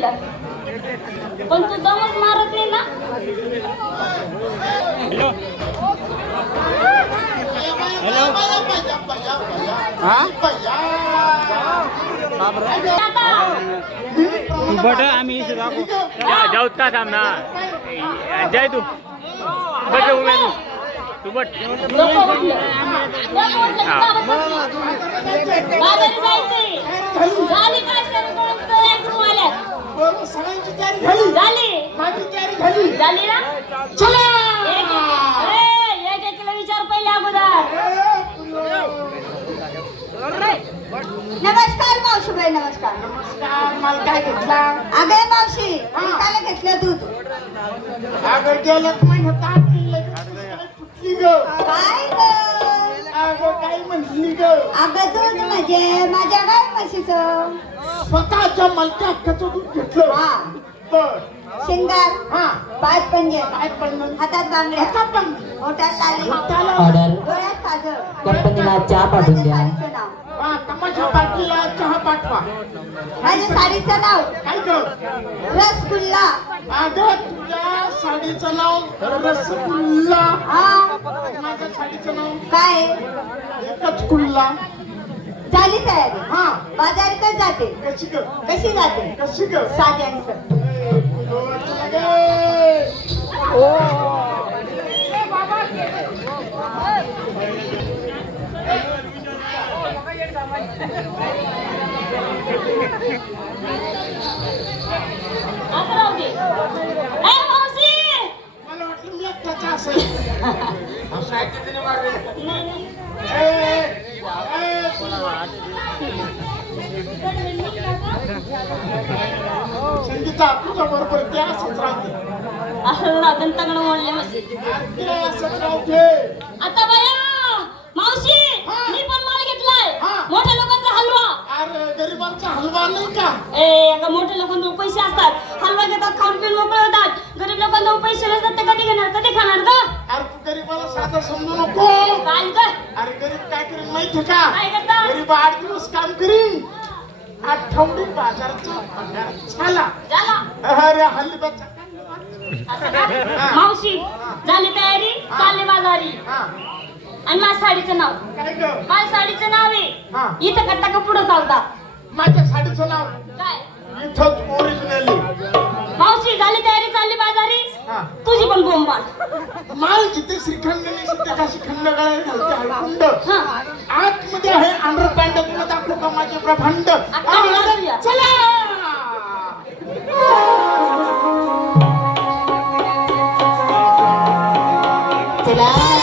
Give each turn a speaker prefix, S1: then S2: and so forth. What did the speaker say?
S1: आपल्या पण तू दमच मारत नाही ना?
S2: बट आम्ही जाऊत का थांब ना जाय तू. बट उभे तू तू बट
S1: म्हटलं. नको म्हटलं, तू दाबत बसली. बाजारी जायचंय झाली काय सर्व कोण जायचं तुम्हाला
S3: सगळ्यांची तयारी झाली
S1: झाली
S3: माझी तयारी झाली
S1: ना
S3: चला!
S1: एक एक- ए, एक एकीला विचार पहिले अगोदर.
S4: नमस्कार मावशीबाई नमस्कार.
S3: नमस्कार मला काय घेतला?
S4: अगे मावशी काय घेतलं दूध.
S3: अगं गेल्यात महिन्यात आटली फुटली ग.
S4: काय ग?
S3: अगं काय म्हणली ग?
S4: अगं दूध म्हणजे माझ्या गाय म्हशीचं
S3: स्वतःच्या मलक्या हक्काचं दूध घेतलं.
S4: हा.
S3: बर.
S4: शिंगार
S3: हा.
S4: पाच पंजे हातात बांगड्या मोठ्याला लाली
S5: ऑर्डर
S4: डोळ्यात काजळ
S5: कंपनीला चहा पाठवून द्या.
S4: माझ्या साडीचं नाव.
S3: तमाशा पार्टीला चहा पाठवा.
S4: माझ्या साडीचं नाव.
S3: काय ग
S4: रसगुल्ला.
S3: साडीचं नाव रसगुल्ला.
S4: हा.
S3: माझ्या साडीचं नाव
S4: काय?
S3: एकच कुल्ला.
S4: झाली तयारी.
S3: हा.
S4: बाजारातच जाते.
S3: कशी
S4: जाते?
S3: कशी
S4: साध्यांचं
S1: असं राहू दे ए मावशी
S3: मला वाटलं मी एकटाचा असेल
S1: नाही नाही
S3: ए, ए, संगीता तुझ्या बरोबर ते असंच राहते.
S1: असं राहतं तगडं मोडले म्हणजे.
S3: ते असंच राहते.
S1: आता बया मावशी
S3: हा.
S1: मी पण माल घेतलाय.
S3: हा.
S1: मोठ्या लोकांचा हलवा.
S3: अरे गरिबांचा हलवा नाही का?
S1: ए का मोठ्या लोकांजवळ पैसे असतात. हलवा घेतात खाऊन पिऊन मोकळे होतात. गरीब लोकांजवळ पैसे नसतात ते कधी घेणार? कधी खाणार ग?
S3: अरे गरीबाला साधं समजू नको.
S1: काय
S3: अरे गरीब काय करेल माहिती का?
S1: काय करता?
S3: गरीब आठ दिवस काम करीन. आठवडी बाजारचा पगार झाला.
S1: असं का? मावशी झाली तयारी? चालले बाजारी.
S3: हा.
S1: आणि माझ्या साडीचं नाव?
S3: काय ग?
S1: माझ्या साडीचं नाव
S3: हा.
S1: आहे इथं कट्टा का पुढं चालता?
S3: माझ्या साडीचं नाव
S1: काय?
S3: इथंच ओरिजिनली
S1: मावशी झाली तयारी चालली बाजारी?
S3: हा.
S1: तुझी पण बोंबाल
S3: माल जिथे श्रीखंड नाही तिथे का श्रीखंड गळ्यात घालते हळकुंड.
S1: हा.
S3: आतमध्ये आहे अंडरपॅन्ट तुला दाखवू का माझे प्रभांड. चला!
S5: चला